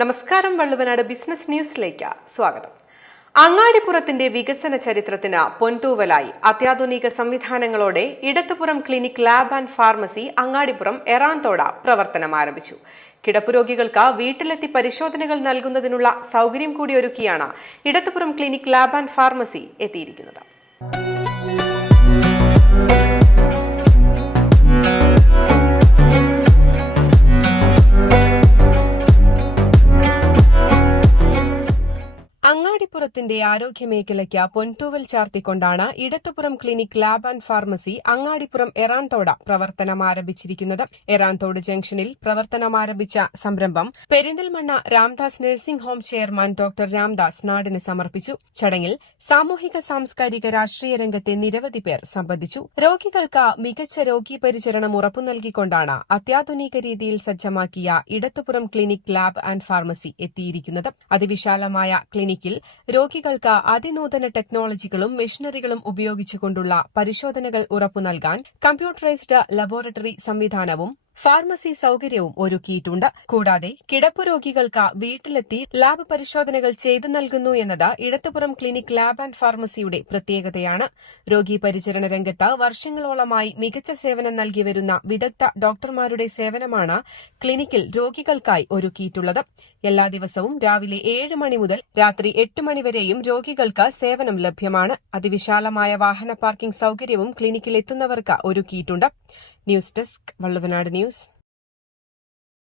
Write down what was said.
നമസ്കാരം. വള്ളുവനാട് ബിസിനസ് ന്യൂസിലേക്ക് സ്വാഗതം. അങ്ങാടിപ്പുറത്തിന്റെ വികസന ചരിത്രത്തിന് പൊൻതൂവലായി അത്യാധുനിക സംവിധാനങ്ങളോടെ Idathupuram clinic lab and pharmacy Angadipuram Eranthoda പ്രവർത്തനം ആരംഭിച്ചു. കിടപ്പുരോഗികൾക്ക് വീട്ടിലെത്തി പരിശോധനകൾ നൽകുന്നതിനുള്ള സൗകര്യം കൂടി ഒരുക്കിയാണ് Idathupuram clinic lab and pharmacy എത്തിയിരിക്കുന്നത്. അങ്ങാടിപ്പുറത്തിന്റെ ആരോഗ്യമേഖലയ്ക്ക് പൊൻതൂവൽ ചാർത്തിക്കൊണ്ടാണ് Idathupuram clinic lab and pharmacy Angadipuram Eranthoda പ്രവർത്തനം ആരംഭിച്ചിരിക്കുന്നത്. എറാന്തോട് ജംഗ്ഷനിൽ പ്രവർത്തനം ആരംഭിച്ച സംരംഭം Perinthalmanna Ramdas nursing home chairman doctor Ramdas നാടിന് സമർപ്പിച്ചു. ചടങ്ങിൽ സാമൂഹിക സാംസ്കാരിക രാഷ്ട്രീയ രംഗത്തെ നിരവധി പേർ സംബന്ധിച്ചു. രോഗികൾക്ക് മികച്ച രോഗീ പരിചരണം ഉറപ്പു നൽകിക്കൊണ്ടാണ് അത്യാധുനിക രീതിയിൽ സജ്ജമാക്കിയ ഇടത്തുപുറം ക്ലിനിക് ലാബ് ആൻഡ് ഫാർമസി എത്തിയിരിക്കുന്നത്. അതിവിശാലമായ ക്ലിനിക്കിൽ രോഗികൾക്ക് അതിനൂതന ടെക്നോളജികളും മെഷീനറികളും ഉപയോഗിച്ചുകൊണ്ടുള്ള പരിശോധനകൾ ഉറപ്പു നൽകാൻ കമ്പ്യൂട്ടറൈസ്ഡ് ലബോറട്ടറി സംവിധാനവും ഫാർമസി സൌകര്യവും ഒരുക്കിയിട്ടുണ്ട്. കൂടാതെ കിടപ്പു രോഗികൾക്ക് വീട്ടിലെത്തി ലാബ് പരിശോധനകൾ ചെയ്തു നൽകുന്നു എന്നത് ഇടത്തുപുറം ക്ലിനിക് ലാബ് ആൻഡ് ഫാർമസിയുടെ പ്രത്യേകതയാണ്. രോഗീ പരിചരണ രംഗത്ത് വർഷങ്ങളോളമായി മികച്ച സേവനം നൽകി വരുന്ന വിദഗ്ധ ഡോക്ടർമാരുടെ സേവനമാണ് ക്ലിനിക്കിൽ രോഗികൾക്കായി ഒരുക്കിയിട്ടുള്ളത്. എല്ലാ ദിവസവും രാവിലെ 7 മണി മുതൽ രാത്രി 8 മണി വരെയും രോഗികൾക്ക് സേവനം ലഭ്യമാണ്. അതിവിശാലമായ വാഹന പാർക്കിംഗ് സൌകര്യവും ക്ലിനിക്കിൽ എത്തുന്നവർക്ക് ഒരുക്കിയിട്ടുണ്ട്. News desk, Valluvanad news.